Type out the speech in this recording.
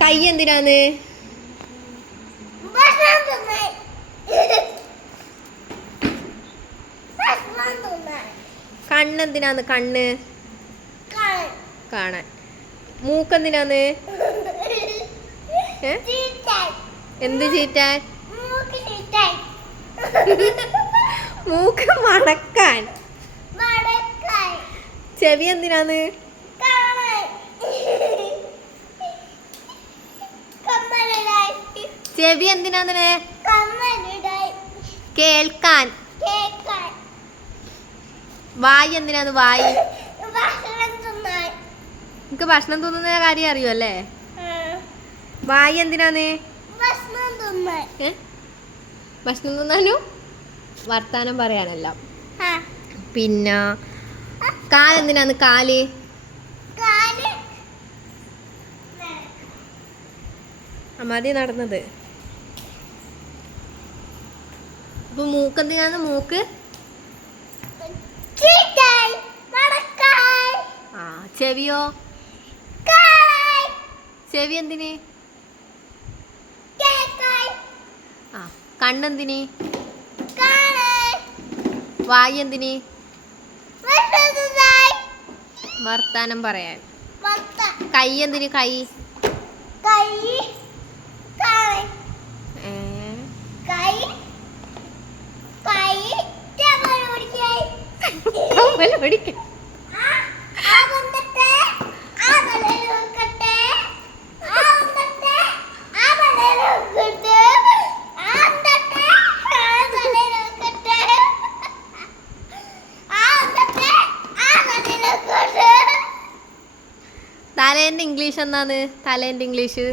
കൈ എന്തിനാന്ന്? കണ്ണെന്തിനാന്ന്? കണ്ണ് കാണാൻ. മൂക്കെന്തിനാന്ന്? എന്ത് ചീറ്റാൻ? മൂക്ക് മണക്കാൻ. ചെവി എന്തിനാന്ന്? ചെവി എന്തിനാന്ന്? കേൾക്കാൻ. വായി എന്തിനാന്ന്? വായി നിനക്ക് ഭക്ഷണം തിന്നുന്ന കാര്യം അറിയുമല്ലേ? വായി എന്തിനാന്ന്? ഭക്ഷണം തിന്നാനും വർത്താനം പറയാനല്ല. പിന്നെ കാലെന്തിനാന്ന്? കാല് മതി നടന്നത്. അപ്പൊ മൂക്കെന്തിനാന്ന്? മൂക്ക് ആ. ചെവിയോ? ചെവി എന്തിന്? ആ. കണ്ണെന്തിന്? വായി എന്തിന്? വർത്താനം പറയാൻ. കൈ എന്തിന്? കൈ പഠിക്ക. തലേന്റെ ഇംഗ്ലീഷ് എന്നാന്ന്? തലേന്റെ ഇംഗ്ലീഷ്